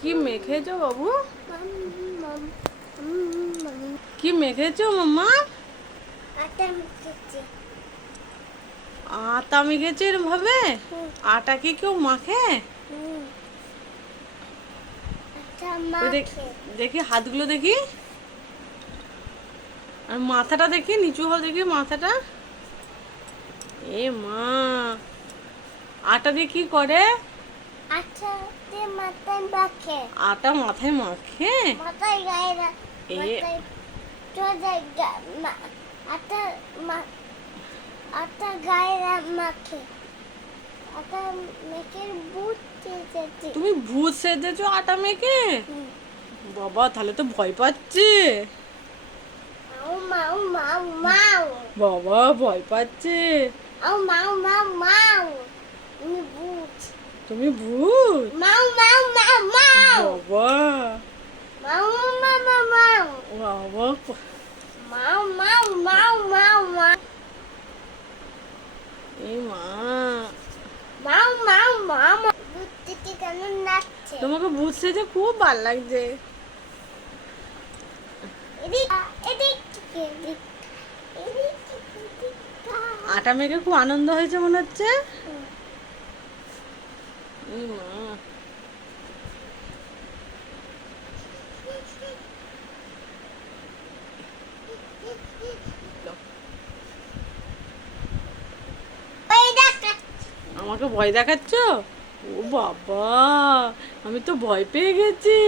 কি মেখেছো বাবু? কি মেখেছো মাম্মা? আটা মেখেছো এরম ভাবে? আটা কি কেউ মাখে? ওই দেখি হাতগুলো দেখি, আর মাথাটা দেখি, নিচু হও দেখি মাথাটা। এ মা, আটা দিয়ে কি করে? আটা দিয়ে মাথায় মাখে। আটা মাথায় মাখে? মাথায় গায়ে না, এ মাথায় চোদায় আটা আটা গায়ে মাখে। আটা মেখে ভূত চেয়েছে। তুমি ভূত সেজেছো আটা মেখে? বাবা, তাহলে তো ভয় পাচ্ছে। মাউ মাউ মাউ মাউ। বাবা ভয় পাচ্ছে। মাউ মাউ মাউ মাউ। আমি ভূত। তুমি ভূত? মাউ মাউ মাউ মাউ। বাবা। মাউ মাউ মাউ মাউ। বাবা। মাউ মাউ মাউ মাউ মাউ। এই মা, মাউ মাউ মাউ মাউ। ভূতটি কেন নাচছে? তোমাকে ভূত সেজে খুব ভাল লাগছে। এদিক এদিক এদিক এদিক এদিক। আটা মেখে খুব আনন্দ হয়েছে মনে হচ্ছে। এই মা, আমাকে ভয় দেখাচ্ছ? ও বাবা, আমি তো ভয় পেয়ে গেছি।